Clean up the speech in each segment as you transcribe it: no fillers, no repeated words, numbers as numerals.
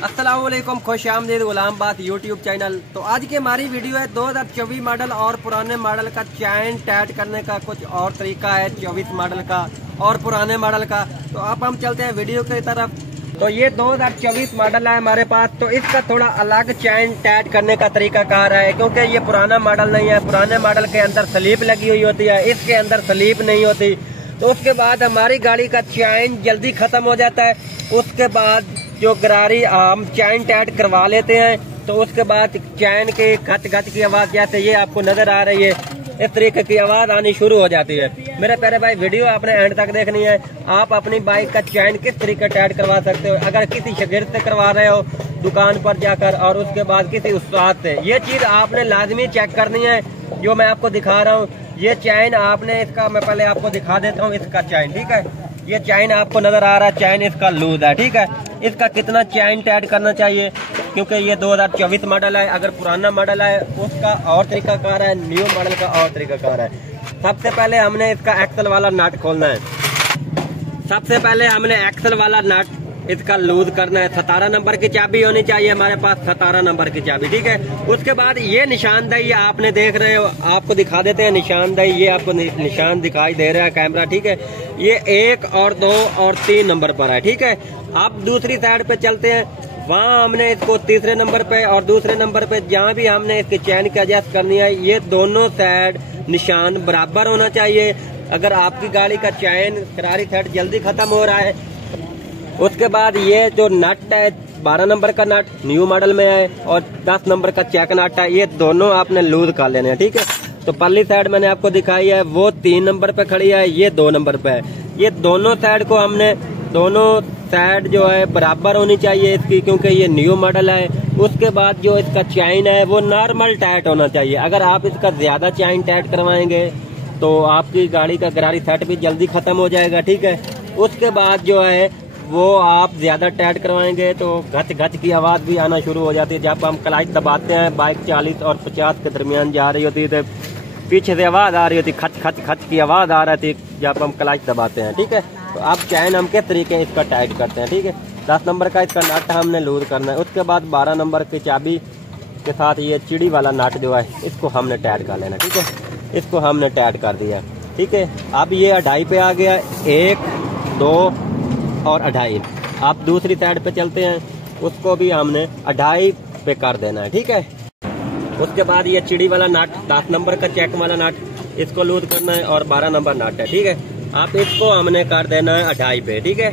अस्सलाम वालेकुम, खुश आमदीद गुलामबाद यूट्यूब चैनल। तो आज की हमारी वीडियो है 2024 मॉडल और पुराने मॉडल का चैन टाइट करने का कुछ और तरीका है 24 मॉडल का और पुराने मॉडल का। तो अब हम चलते हैं वीडियो की तरफ। तो ये 2024 मॉडल है हमारे पास, तो इसका थोड़ा अलग चैन टाइट करने का तरीका कहा रहा है, क्योंकि ये पुराना मॉडल नहीं है। पुराने मॉडल के अंदर स्लीप लगी हुई होती है, इसके अंदर स्लीप नहीं होती। तो उसके बाद हमारी गाड़ी का चैन जल्दी खत्म हो जाता है। उसके बाद जो गरारी हम चैन टाइट करवा लेते हैं, तो उसके बाद चैन के घच घच की आवाज जैसे ये आपको नजर आ रही है, इस तरीके की आवाज आनी शुरू हो जाती है। मेरे प्यारे भाई, वीडियो आपने एंड तक देखनी है। आप अपनी बाइक का चैन किस तरीके टाइट करवा सकते हो, अगर किसी शागिर्द से करवा रहे हो दुकान पर जाकर, और उसके बाद किसी उस्ताद से, ये चीज आपने लाजमी चेक करनी है। जो मैं आपको दिखा रहा हूँ ये चैन आपने इसका, मैं पहले आपको दिखा देता हूँ इसका चैन, ठीक है। ये चैन आपको नजर आ रहा है, चैन इसका लूज है, ठीक है। इसका कितना चैन टाइट करना चाहिए, क्योंकि ये 2024 मॉडल है। अगर पुराना मॉडल है उसका और तरीका कार है, न्यू मॉडल का और तरीका कार है। सबसे पहले हमने इसका एक्सल वाला नट खोलना है। सबसे पहले हमने एक्सल वाला नट इसका लूज करना है। 17 नंबर की चाबी होनी चाहिए हमारे पास, 17 नंबर की चाबी, ठीक है। उसके बाद ये निशानदेही आपने देख रहे हो, आपको दिखा देते हैं निशानदेही। ये आपको निशान दिखाई दे रहा है कैमरा, ठीक है। ये 1 और 2 और 3 नंबर पर है, ठीक है। अब दूसरी साइड पे चलते हैं, वहाँ हमने इसको तीसरे नंबर पे और दूसरे नंबर पे जहाँ भी हमने इसकी चैन की एडजस्ट करनी है, ये दोनों साइड निशान बराबर होना चाहिए। अगर आपकी गाड़ी का चैन करारी साइड जल्दी खत्म हो रहा है, उसके बाद ये जो नट है 12 नंबर का नट न्यू मॉडल में है और 10 नंबर का चेक नट है, ये दोनों आपने लूज कर लेने हैं, ठीक है। तो पहली साइड मैंने आपको दिखाई है, वो 3 नंबर पे खड़ी है, ये 2 नंबर पे है। ये दोनों साइड को हमने, दोनों साइड जो है बराबर होनी चाहिए इसकी, क्योंकि ये न्यू मॉडल है। उसके बाद जो इसका चैन है वो नॉर्मल टाइट होना चाहिए। अगर आप इसका ज्यादा चैन टाइट करवाएंगे तो आपकी गाड़ी का गरारी सेट भी जल्दी खत्म हो जाएगा, ठीक है। उसके बाद जो है वो आप ज्यादा टाइट करवाएंगे तो घच घच की आवाज भी आना शुरू हो जाती है। जब हम क्लच दबाते हैं, बाइक 40 और 50 के दरमियान जा रही होती है, तो पीछे से आवाज आ रही होती, खच खच खच की आवाज आ रही थी जब हम क्लच दबाते हैं, ठीक है। तो अब चैन हम किस तरीके इसका टाइट करते हैं, ठीक है। 10 नंबर का इसका नट हमने लूज करना है। उसके बाद 12 नंबर की चाबी के साथ ये चिड़ी वाला नट जो है इसको हमने टाइट कर लेना, ठीक है। इसको हमने टाइट कर दिया, ठीक है। अब ये 2.5 पे आ गया, 1, 2 और 2.5। आप दूसरी साइड पे चलते हैं, उसको भी हमने 2.5 पे कर देना है, ठीक है। उसके बाद ये चिड़ी वाला नट 10 नंबर का चेक वाला नट, इसको लूज करना है और 12 नंबर नट है, ठीक है। आप इसको हमने कर देना है 2.5 पे, ठीक है।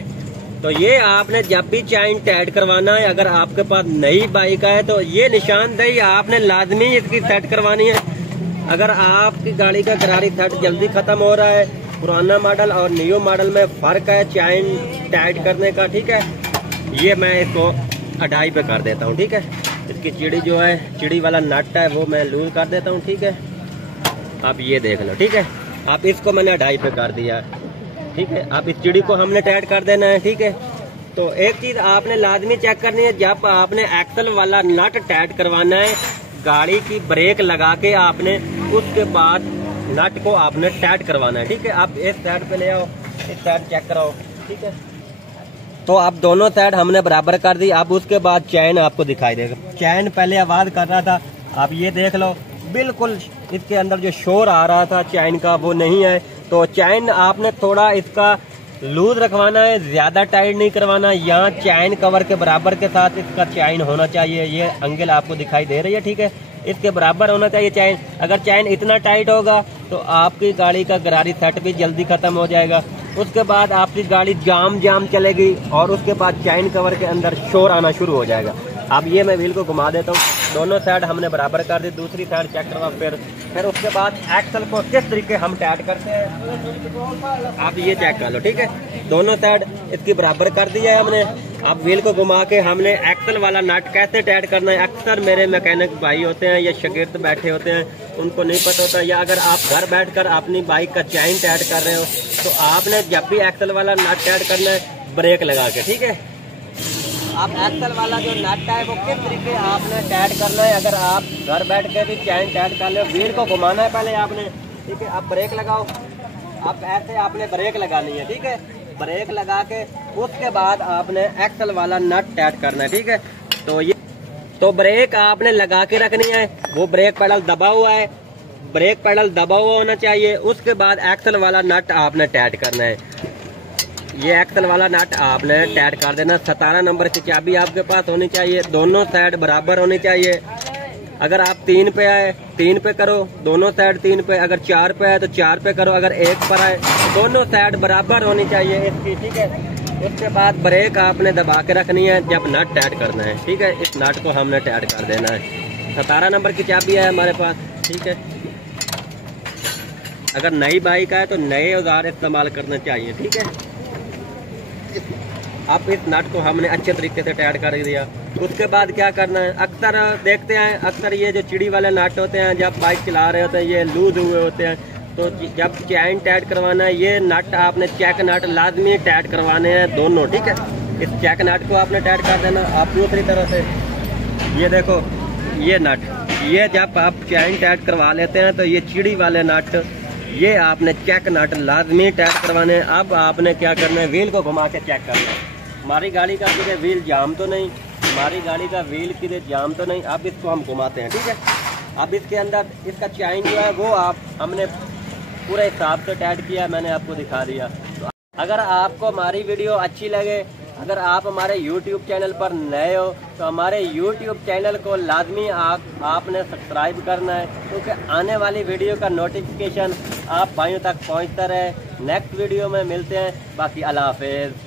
तो ये आपने जब भी चैन टाइट करवाना है, अगर आपके पास नई बाइक है तो ये निशानदेही आपने लाजमी इसकी सेट करवानी है। अगर आपकी गाड़ी का गरारी सेट जल्दी खत्म हो रहा है, पुराना मॉडल और न्यू मॉडल में फर्क है चैन टाइट करने का, ठीक है। ये मैं इसको 2.5 पे कर देता हूँ, ठीक है। इसकी चिड़ी जो है, चिड़ी वाला नट है वो मैं लूज कर देता हूँ, ठीक है। आप ये देख लो, ठीक है। आप इसको मैंने 2.5 पे कर दिया, ठीक है। आप इस चिड़ी को हमने टाइट कर देना है, ठीक है। तो एक चीज आपने लाजमी चेक करनी है, जब आपने एक्सल वाला नट टाइट करवाना है, गाड़ी की ब्रेक लगा के आपने उसके बाद नट को आपने टाइट करवाना है, ठीक है। आप इस साइड पे ले आओ, इस साइड चेक कराओ, ठीक है। तो आप दोनों साइड हमने बराबर कर दी। अब उसके बाद चैन आपको दिखाई देगा। चैन पहले आवाज कर रहा था, आप ये देख लो, बिल्कुल इसके अंदर जो शोर आ रहा था चैन का वो नहीं है। तो चैन आपने थोड़ा इसका लूज रखवाना है, ज्यादा टाइट नहीं करवाना। यहाँ चैन कवर के बराबर के साथ इसका चैन होना चाहिए। ये एंगल आपको दिखाई दे रही है, ठीक है। इसके बराबर होना चाहिए चैन। अगर चैन इतना टाइट होगा तो आपकी गाड़ी का गरारी सेट भी जल्दी खत्म हो जाएगा। उसके बाद आपकी गाड़ी जाम चलेगी और उसके बाद चैन कवर के अंदर शोर आना शुरू हो जाएगा। अब ये मैं व्हील को घुमा देता हूँ, दोनों साइड हमने बराबर कर दी। दूसरी साइड चेक करवा, फिर उसके बाद एक्सल को किस तरीके हम टाइट करते हैं आप ये चेक कर लो, ठीक है। दोनों साइड इसकी बराबर कर दी है हमने। अब व्हील को घुमा के हमने एक्सल वाला नट कैसे टाइट करना है, अक्सर मेरे मैकेनिक भाई होते हैं या शागिर्द बैठे होते हैं, उनको नहीं पता होता। या अगर आप घर बैठकर अपनी बाइक का चैन टाइट कर रहे हो तो आपने जब भी एक्सल वाला नट टाइट करना है ब्रेक लगा के, ठीक है। आप एक्सल वाला जो नट है वो किस तरीके आपने टाइट करना है। अगर आप घर बैठ के भी चैन टाइट कर ले, व्हील को घुमाना है पहले आपने, ठीक है। आप ब्रेक लगाओ, आप ऐसे आपने ब्रेक लगानी है, ठीक है। ब्रेक लगा के उसके बाद आपने एक्सल वाला नट टाइट करना है। ठीक है, तो ब्रेक आपने लगा के रखनी है, वो ब्रेक पेडल दबा हुआ है, ब्रेक पेडल दबा हुआ होना चाहिए। उसके बाद एक्सल वाला नट आपने टाइट करना है। ये एक्सल वाला नट आपने टाइट कर देना। 17 नंबर की चाबी आपके पास होनी चाहिए, दोनों साइड बराबर होनी चाहिए। अगर आप 3 पे आए 3 पे करो, दोनों साइड 3 पे। अगर 4 पे आए तो 4 पे करो। अगर 1 पर आए दोनों साइड बराबर होनी चाहिए इसकी। ठीक है, उसके बाद ब्रेक आपने दबा के रखनी है जब नट टाइट करना है। ठीक है, इस नट को हमने टाइट कर देना है। 17 नंबर की चाबी है हमारे पास। ठीक है, अगर नई बाइक है तो नए औजार इस्तेमाल करना चाहिए। ठीक है, अब इस नट को हमने अच्छे तरीके से टाइट कर दिया। उसके बाद क्या करना है, अक्सर देखते हैं, अक्सर ये जो चिड़ी वाले नट होते हैं जब बाइक चला रहे होते हैं ये लूज हुए होते हैं। तो जब चैन टाइट करवाना है ये नट आपने चेक नट लाजमी टाइट करवाने हैं दोनों। ठीक है, इस चेक नट को आपने टाइट कर देना। आप दूसरी तरह से ये देखो, ये नट, ये जब आप चैन टाइट करवा लेते हैं तो ये चिड़ी वाले नट ये आपने चेक नट लाजमी टाइट करवाने हैं। अब आपने क्या करना है, व्हील को घुमा के चेक करना है हमारी गाड़ी का किधर व्हील जाम तो नहीं, हमारी गाड़ी का व्हील किधर जाम तो नहीं। अब इसको हम घुमाते हैं। ठीक है, अब इसके अंदर इसका चैन जो है वो हमने पूरे हिसाब से टाइट किया, मैंने आपको दिखा दिया। तो अगर आपको हमारी वीडियो अच्छी लगे, अगर आप हमारे YouTube चैनल पर नए हो तो हमारे YouTube चैनल को लाजमी आपने सब्सक्राइब करना है, क्योंकि आने वाली वीडियो का नोटिफिकेशन आप भाइयों तक पहुंचता रहे। नेक्स्ट वीडियो में मिलते हैं, बाकी अल्लाह हाफिज़।